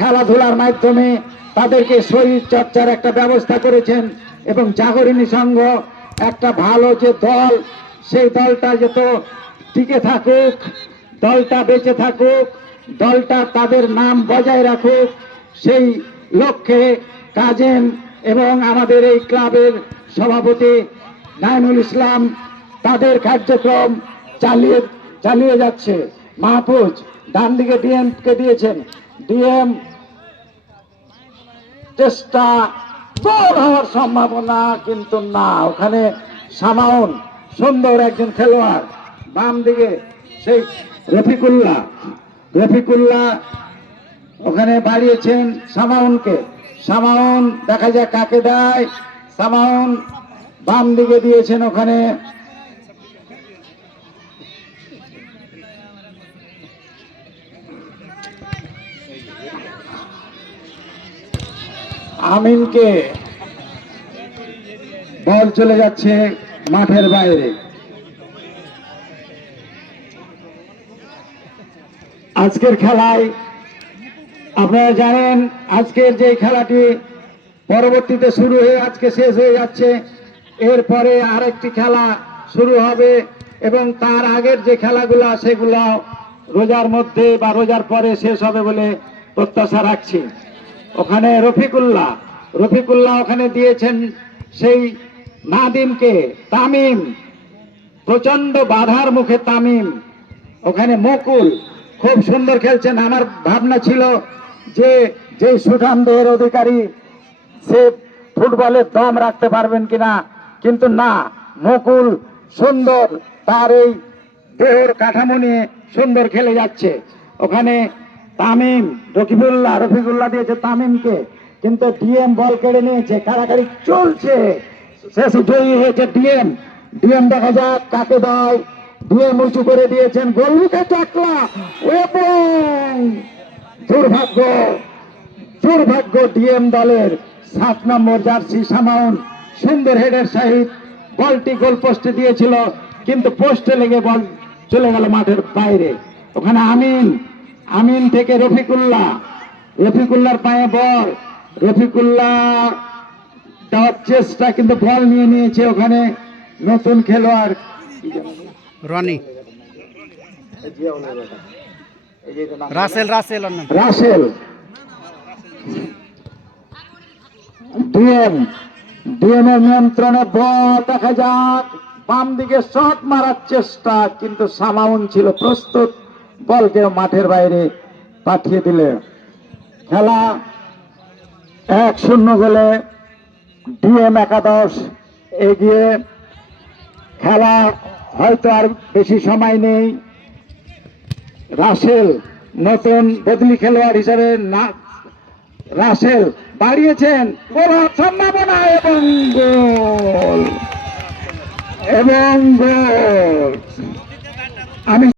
খেলাধুলার মাধ্যমে তাদেরকে শরীর চর্চার একটা ব্যবস্থা করেছেন এবং জাগরণী সংঘ একটা ভালো যে দল, সেই দলটা যত টিকে থাকুক, দলটা বেঁচে থাকুক, দলটা তাদের নাম বজায় রাখুক, সেই লক্ষ্যে কাজেম এবং আমাদের এই ক্লাবের সভাপতি নাইনুল ইসলাম তাদের কার্যক্রম চালিয়ে চালিয়ে যাচ্ছে। মাহফুজ ডান দিকে ডিএম কে দিয়েছেন। ডিএম চেষ্টা গোল হওয়ার সম্ভাবনা কিন্তু না। ওখানে সামাউন, সুন্দর একজন খেলোয়াড়। বাম দিকে সেই রফিকুল্লাহ। রফিকুল্লাহ ওখানে বাড়িয়েছেন সামাউনকে। সামাউন, দেখা যায় কাকে দেয়। সামাউন বাম দিকে দিয়েছেন ওখানে আমিনকে বল চলে যাচ্ছে মাঠের বাইরে। আজকের খেলায় আপনারা জানেন, আজকের যে খেলাটি পরবর্তীতে শুরু হয়ে আজকে শেষ হয়ে যাচ্ছে। এরপরে আরেকটি খেলা শুরু হবে এবং তার আগের যে খেলাগুলো সেগুলো রোজার মধ্যে বা রোজার পরে শেষ হবে বলে প্রত্যাশা রাখছি। ওখানে রফিকুল্লাহ রফিকুল্লাহ ওখানে দিয়েছেন সেই নাদিমকে, তামিম প্রচণ্ড বাধার মুখে তামিম। ওখানে মকুল খুব সুন্দর খেলছেন। আমার ভাবনা ছিল যে যে সুঠাম দেহের অধিকারী, সে ফুটবলের দম রাখতে পারবেন কিনা, কিন্তু না, মকুল সুন্দর, তার এই দেহের কাঠামো নিয়ে সুন্দর খেলে যাচ্ছে। ওখানে তামিম, রকিবুল্লাহ, রফিকুল্লাহ দিয়েছে তামিমকে। কিন্তু ডিএম বল কেড়ে নিয়েছে কাড়াকাড়ি চলছে। শেষ জয়ী হয়েছে ডিএম। ডিএম দেখা যাক কাকে দেয়। ডিএম উঁচু করে দিয়েছেন, গোলমুখে চাকলা দুর্ভাগ্য দুর্ভাগ্য ডিএম দলের সাত নম্বর জার্সি সামাউন সুন্দর হেডের সহিত বলটি গোল পোস্টে দিয়েছিল, কিন্তু পোস্টে লেগে বল চলে গেল মাঠের বাইরে। ওখানে আমিন আমিন থেকে রফিকুল্লাহ। রফিকুল্লাহর পায়ে বল। রফিকুল্লাহ দেওয়ার চেষ্টা কিন্তু বল নিয়ে নিয়েছে ওখানে নতুন খেলোয়াড়। Rony. Russell Russell Russell. DM DM এর নিয়ন্ত্রণে বল দেখা যাক। বাম দিকে শট মারার চেষ্টা কিন্তু সামাউন ছিল প্রস্তুত। বলকে মাঠের বাইরে পাঠিয়ে দিলে। খেলা এক শূন্য গোলে ডিএম একাদশ এগিয়ে। খেলা হয়তো আর বেশি সময় নেই। রাসেল নতুন বদলি খেলোয়াড় হিসেবে না রাসেল বাড়িয়েছেন। গোল সম্ভাবনা এবং গোল। এবং গোল। আমি